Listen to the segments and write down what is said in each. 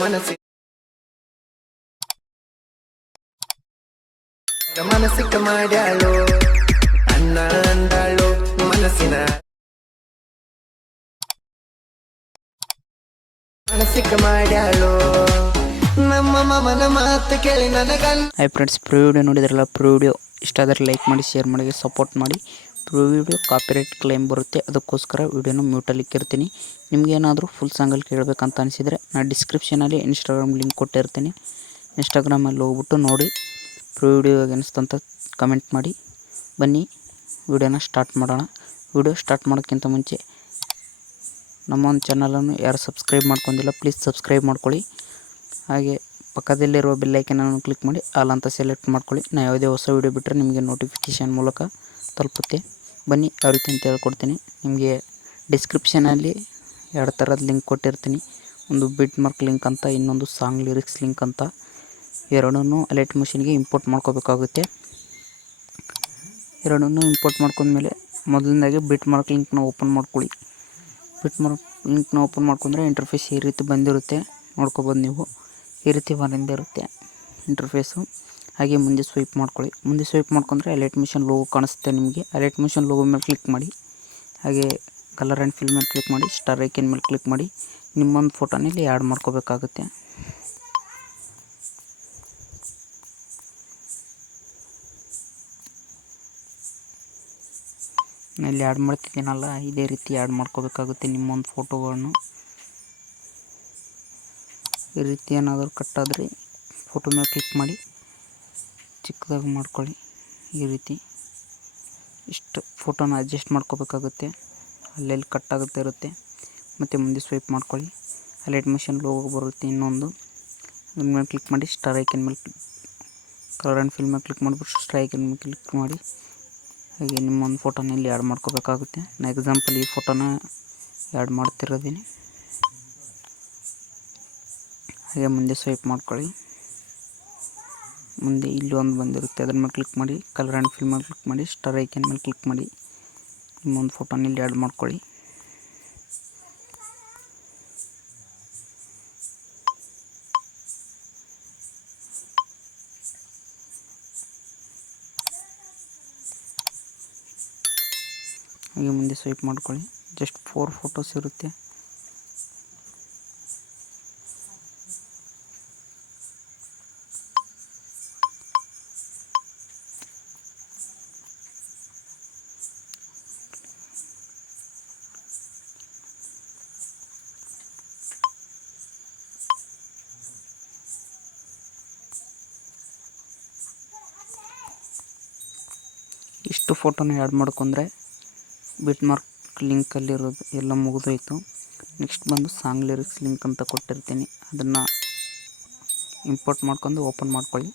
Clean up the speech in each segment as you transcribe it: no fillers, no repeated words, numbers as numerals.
ಮನಸ್ಸಿಗೆ ಮಾಡ್ಯಾಳು ಅಣ್ಣ ಅಂದಾಳು ಮನಸ್ಸಿನ ಮನಸ್ಸಿಗೆ ಮಾಡ್ಯಾಳು ನಮ್ಮ ಮಾಮನ ಮಾತು ಕೇಳಿ ನನಗನ್. ಹಾಯ್ ಫ್ರೆಂಡ್ಸ್, ಪ್ರೋ ವಿಡಿಯೋ ನೋಡಿದ್ರಲ್ಲ, ಪ್ರೋ ವಿಡಿಯೋ ಇಷ್ಟ ಆದರೆ ಲೈಕ್ ಮಾಡಿ, ಶೇರ್ ಮಾಡಿ, ಸಪೋರ್ಟ್ ಮಾಡಿ. ಪ್ರೋ ವಿಡಿಯೋ ಕಾಪಿರೈಟ್ ಕ್ಲೈಮ್ ಬರುತ್ತೆ, ಅದಕ್ಕೋಸ್ಕರ ವಿಡಿಯೋನ ಮ್ಯೂಟಲ್ಲಿ ಇಕ್ಕಿರ್ತೀನಿ. ನಿಮಗೇನಾದರೂ ಫುಲ್ ಸಾಂಗಲ್ಲಿ ಕೇಳಬೇಕಂತ ಅನಿಸಿದರೆ ನಾನು ಡಿಸ್ಕ್ರಿಪ್ಷನಲ್ಲಿ ಇನ್ಸ್ಟಾಗ್ರಾಮ್ ಲಿಂಕ್ ಕೊಟ್ಟಿರ್ತೀನಿ. ಇನ್ಸ್ಟಾಗ್ರಾಮಲ್ಲಿ ಹೋಗ್ಬಿಟ್ಟು ನೋಡಿ. ಪ್ರೋ ವಿಡಿಯೋ ಅನಿಸ್ತಂತ ಕಮೆಂಟ್ ಮಾಡಿ. ಬನ್ನಿ ವಿಡಿಯೋನ ಸ್ಟಾರ್ಟ್ ಮಾಡೋಣ. ವಿಡಿಯೋ ಸ್ಟಾರ್ಟ್ ಮಾಡೋಕ್ಕಿಂತ ಮುಂಚೆ ನಮ್ಮ ಒಂದು ಚಾನಲನ್ನು ಯಾರು ಸಬ್ಸ್ಕ್ರೈಬ್ ಮಾಡ್ಕೊಂಡಿಲ್ಲ, ಪ್ಲೀಸ್ ಸಬ್ಸ್ಕ್ರೈಬ್ ಮಾಡ್ಕೊಳ್ಳಿ. ಹಾಗೆ ಪಕ್ಕದಲ್ಲಿರುವ ಬೆಲ್ಲೈಕನನ್ನು ಕ್ಲಿಕ್ ಮಾಡಿ ಆಲ್ ಅಂತ ಸೆಲೆಕ್ಟ್ ಮಾಡ್ಕೊಳ್ಳಿ. ನಾನು ಯಾವುದೇ ಹೊಸ ವಿಡಿಯೋ ಬಿಟ್ಟರೆ ನಿಮಗೆ ನೋಟಿಫಿಕೇಷನ್ ಮೂಲಕ ತಲುಪುತ್ತೆ. ಬನ್ನಿ ಯಾವ ರೀತಿ ಅಂತ ಹೇಳ್ಕೊಡ್ತೀನಿ. ನಿಮಗೆ ಡಿಸ್ಕ್ರಿಪ್ಷನಲ್ಲಿ 2 ಥರದ ಲಿಂಕ್ ಕೊಟ್ಟಿರ್ತೀನಿ. ಒಂದು ಬಿಟ್ ಮಾರ್ಕ್ ಲಿಂಕ್ ಅಂತ, ಇನ್ನೊಂದು ಸಾಂಗ್ ಲಿರಿಕ್ಸ್ ಲಿಂಕ್ ಅಂತ. ಎರಡನ್ನೂ ಅಲೈಟ್ ಮಷಿನ್ಗೆ ಇಂಪೋರ್ಟ್ ಮಾಡ್ಕೋಬೇಕಾಗುತ್ತೆ. ಎರಡನ್ನೂ ಇಂಪೋರ್ಟ್ ಮಾಡ್ಕೊಂಡ್ಮೇಲೆ ಮೊದಲನೇದಾಗಿ ಬಿಟ್ ಮಾರ್ಕ್ ಲಿಂಕ್ನ ಓಪನ್ ಮಾಡ್ಕೊಳ್ಳಿ. ಬಿಟ್ ಮಾರ್ಕ್ ಲಿಂಕ್ನ ಓಪನ್ ಮಾಡ್ಕೊಂಡ್ರೆ ಇಂಟರ್ಫೇಸ್ ಈ ರೀತಿ ಬಂದಿರುತ್ತೆ. ನೋಡ್ಕೊಬೋದು ನೀವು, ಈ ರೀತಿ ಬಂದಿರುತ್ತೆ ಇಂಟರ್ಫೇಸು. ಹಾಗೆ ಮುಂದೆ ಸ್ವೈಪ್ ಮಾಡ್ಕೊಳ್ಳಿ. ಮುಂದೆ ಸ್ವೈಪ್ ಮಾಡ್ಕೊಂಡ್ರೆ ಅಲೈಟ್ ಮಿಷನ್ ಲೋಗೋ ಕಾಣಿಸುತ್ತೆ ನಿಮಗೆ. ಅಲೈಟ್ ಮಿಷನ್ ಲೋಗೋ ಮೇಲೆ ಕ್ಲಿಕ್ ಮಾಡಿ. ಹಾಗೆ ಕಲರ್ ಆ್ಯಂಡ್ ಫಿಲ್ ಮೇಲೆ ಕ್ಲಿಕ್ ಮಾಡಿ. ಸ್ಟಾರ್ ಐಕನ್ ಮೇಲೆ ಕ್ಲಿಕ್ ಮಾಡಿ. ನಿಮ್ಮೊಂದು ಫೋಟೋನ ಇಲ್ಲಿ ಆ್ಯಡ್ ಮಾಡ್ಕೋಬೇಕಾಗುತ್ತೆ. ನಾನು ಇಲ್ಲಿ ಆ್ಯಡ್ ಮಾಡ್ತಿದ್ದೀನಲ್ಲ, ಇದೇ ರೀತಿ ಆ್ಯಡ್ ಮಾಡ್ಕೋಬೇಕಾಗುತ್ತೆ ನಿಮ್ಮೊಂದು ಫೋಟೋಗಳನ್ನು. ಈ ರೀತಿ ಏನಾದರೂ ಕಟ್ಟಾದರೆ ಫೋಟೋ ಮೇಲೆ ಕ್ಲಿಕ್ ಮಾಡಿ ಚಿಕ್ಕದಾಗಿ ಮಾಡ್ಕೊಳ್ಳಿ. ಈ ರೀತಿ ಇಷ್ಟು ಫೋಟೋನ ಅಡ್ಜಸ್ಟ್ ಮಾಡ್ಕೋಬೇಕಾಗುತ್ತೆ. ಅಲ್ಲೆಲ್ಲಿ ಕಟ್ಟಾಗುತ್ತೆ ಇರುತ್ತೆ. ಮತ್ತು ಮುಂದೆ ಸ್ವೈಪ್ ಮಾಡ್ಕೊಳ್ಳಿ. ಅಲೈಟ್ ಮಿಷನ್ ಲೋಗೋ ಬರುತ್ತೆ ಇನ್ನೊಂದು, ಅದ್ರ ಮೇಲೆ ಕ್ಲಿಕ್ ಮಾಡಿ. ಸ್ಟಾರ್ ಐಕನ್ ಮೇಲೆ ಕಲರ್ ಆ್ಯಂಡ್ ಫಿಲ್ ಮೇಲೆ ಕ್ಲಿಕ್ ಮಾಡಿಬಿಟ್ಟು ಸ್ಟಾರ್ ಐಕನ್ ಮೇಲೆ ಕ್ಲಿಕ್ ಮಾಡಿ. ಹಾಗೆ ನಿಮ್ಮೊಂದು ಫೋಟೋನ ಇಲ್ಲಿ ಆ್ಯಡ್ ಮಾಡ್ಕೋಬೇಕಾಗುತ್ತೆ. ನಾನು ಎಕ್ಸಾಂಪಲ್ ಈ ಫೋಟೋನ ಆ್ಯಡ್ ಮಾಡ್ತಿರೋದೀನಿ. ಹಾಗೆ ಮುಂದೆ ಸ್ವೈಪ್ ಮಾಡ್ಕೊಳ್ಳಿ. ಮುಂದೆ ಇಲ್ಲಿ ಒಂದು ಬಂದಿರುತ್ತೆ, ಅದ್ರ ಮೇಲೆ ಕ್ಲಿಕ್ ಮಾಡಿ. ಕಲರ್ ಆ್ಯಂಡ್ ಫಿಲ್ ಮೇಲೆ ಕ್ಲಿಕ್ ಮಾಡಿ. ಸ್ಟಾರ್ ಐಕನ್ ಮೇಲೆ ಕ್ಲಿಕ್ ಮಾಡಿ. ನಿಮ್ಮೊಂದು ಫೋಟೋನ ಇಲ್ಲಿ ಆ್ಯಡ್ ಮಾಡ್ಕೊಳ್ಳಿ. ಹಾಗೆ ಮುಂದೆ ಸ್ವೈಪ್ ಮಾಡ್ಕೊಳ್ಳಿ. ಜಸ್ಟ್ 4 ಫೋಟೋಸ್ ಇರುತ್ತೆ. ಇಷ್ಟು ಫೋಟೋನ ಆ್ಯಡ್ ಮಾಡ್ಕೊಂಡ್ರೆ ಬಿಟ್ ಮಾರ್ಕ್ ಲಿಂಕಲ್ಲಿರೋದು ಎಲ್ಲ ಮುಗಿದೋಯ್ತು. ನೆಕ್ಸ್ಟ್ ಬಂದು ಸಾಂಗ್ ಲಿರಿಕ್ಸ್ ಲಿಂಕ್ ಅಂತ ಕೊಟ್ಟಿರ್ತೀನಿ. ಅದನ್ನು ಇಂಪೋರ್ಟ್ ಮಾಡ್ಕೊಂಡು ಓಪನ್ ಮಾಡ್ಕೊಳ್ಳಿ.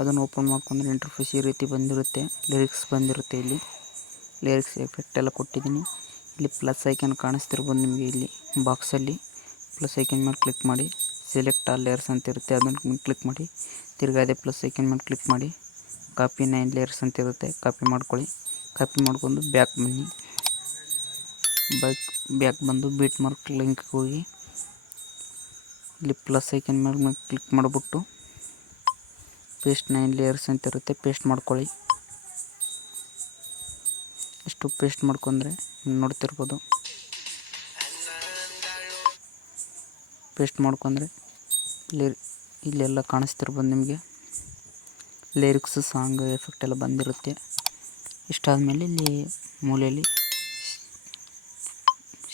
ಅದನ್ನು ಓಪನ್ ಮಾಡ್ಕೊಂಡ್ರೆ ಇಂಟರ್ಫೇಸ್ ಈ ರೀತಿ ಬಂದಿರುತ್ತೆ. ಲಿರಿಕ್ಸ್ ಬಂದಿರುತ್ತೆ. ಇಲ್ಲಿ ಲಿರಿಕ್ಸ್ ಎಫೆಕ್ಟ್ ಎಲ್ಲ ಕೊಟ್ಟಿದ್ದೀನಿ. ಇಲ್ಲಿ ಪ್ಲಸ್ ಐಕನ್ ಕಾಣಿಸ್ತಿರ್ಬೋದು ನಿಮಗೆ. ಇಲ್ಲಿ ಬಾಕ್ಸಲ್ಲಿ ಪ್ಲಸ್ ಐಕನ್ ಮೇಲೆ ಕ್ಲಿಕ್ ಮಾಡಿ. ಸೆಲೆಕ್ಟ್ ಆಲ್ ಲೇಯರ್ಸ್ ಅಂತ ಇರುತ್ತೆ, ಅದನ್ನು ಕ್ಲಿಕ್ ಮಾಡಿ. ತಿರ್ಗಿ ಅದೇ ಪ್ಲಸ್ ಐಕನ್ ಮೇಲೆ ಕ್ಲಿಕ್ ಮಾಡಿ. ಕಾಪಿ 9 ಲೇಯರ್ಸ್ ಅಂತ ಇರುತ್ತೆ, ಕಾಪಿ ಮಾಡ್ಕೊಳ್ಳಿ. ಕಾಪಿ ಮಾಡ್ಕೊಂಡು ಬ್ಯಾಕ್ ಬನ್ನಿ. ಬ್ಯಾಕ್ ಬಂದು ಬಿಟ್ ಮಾರ್ಕ್ ಲಿಂಕ್ಗೆ ಹೋಗಿ ಇಲ್ಲಿ ಪ್ಲಸ್ ಐಕನ್ ಮೇಲೆ ಕ್ಲಿಕ್ ಮಾಡಿಬಿಟ್ಟು ಪೇಸ್ಟ್ 9 ಲೇಯರ್ಸ್ ಅಂತ ಇರುತ್ತೆ, ಪೇಸ್ಟ್ ಮಾಡ್ಕೊಳ್ಳಿ. ಇಷ್ಟು ಪೇಸ್ಟ್ ಮಾಡ್ಕೊಂಡ್ರೆ ನೋಡ್ತಿರ್ಬೋದು. ಪೇಸ್ಟ್ ಮಾಡ್ಕೊಂಡ್ರೆ ಇಲ್ಲೆಲ್ಲ ಕಾಣಿಸ್ತಿರ್ಬೋದು ನಿಮಗೆ. ಲಿರಿಕ್ಸ್ ಸಾಂಗ್ ಎಫೆಕ್ಟ್ ಎಲ್ಲ ಬಂದಿರುತ್ತೆ. ಇಷ್ಟಾದಮೇಲೆ ಇಲ್ಲಿ ಮೂಲೆಯಲ್ಲಿ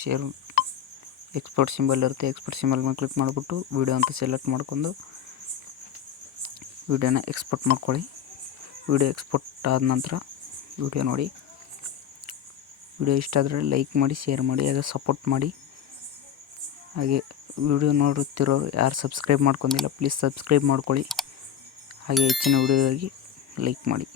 ಶೇರ್ ಎಕ್ಸ್ಪೋರ್ಟ್ ಸಿಂಬಲ್ ಇರುತ್ತೆ. ಎಕ್ಸ್ಪೋರ್ಟ್ ಸಿಂಬಲ್ ಮೇಲೆ ಕ್ಲಿಕ್ ಮಾಡಿಬಿಟ್ಟು ವಿಡಿಯೋ ಅಂತ ಸೆಲೆಕ್ಟ್ ಮಾಡ್ಕೊಂಡು ವಿಡಿಯೋನ ಎಕ್ಸ್ಪೋರ್ಟ್ ಮಾಡ್ಕೊಳ್ಳಿ. ವಿಡಿಯೋ ಎಕ್ಸ್ಪೋರ್ಟ್ ಆದ ನಂತರ ವಿಡಿಯೋ ನೋಡಿ. ವಿಡಿಯೋ ಇಷ್ಟ ಆದರೆ ಲೈಕ್ ಮಾಡಿ, ಶೇರ್ ಮಾಡಿ, ಹಾಗೆ ಸಪೋರ್ಟ್ ಮಾಡಿ. ಹಾಗೆ ವಿಡಿಯೋ ನೋಡುತ್ತಿರೋರು ಯಾರು ಸಬ್ಸ್ಕ್ರೈಬ್ ಮಾಡ್ಕೊಂಡಿಲ್ಲ, ಪ್ಲೀಸ್ ಸಬ್ಸ್ಕ್ರೈಬ್ ಮಾಡ್ಕೊಳ್ಳಿ. ಹಾಗೆ ಹೆಚ್ಚಿನ ವಿಡಿಯೋಗಾಗಿ ಲೈಕ್ ಮಾಡಿ.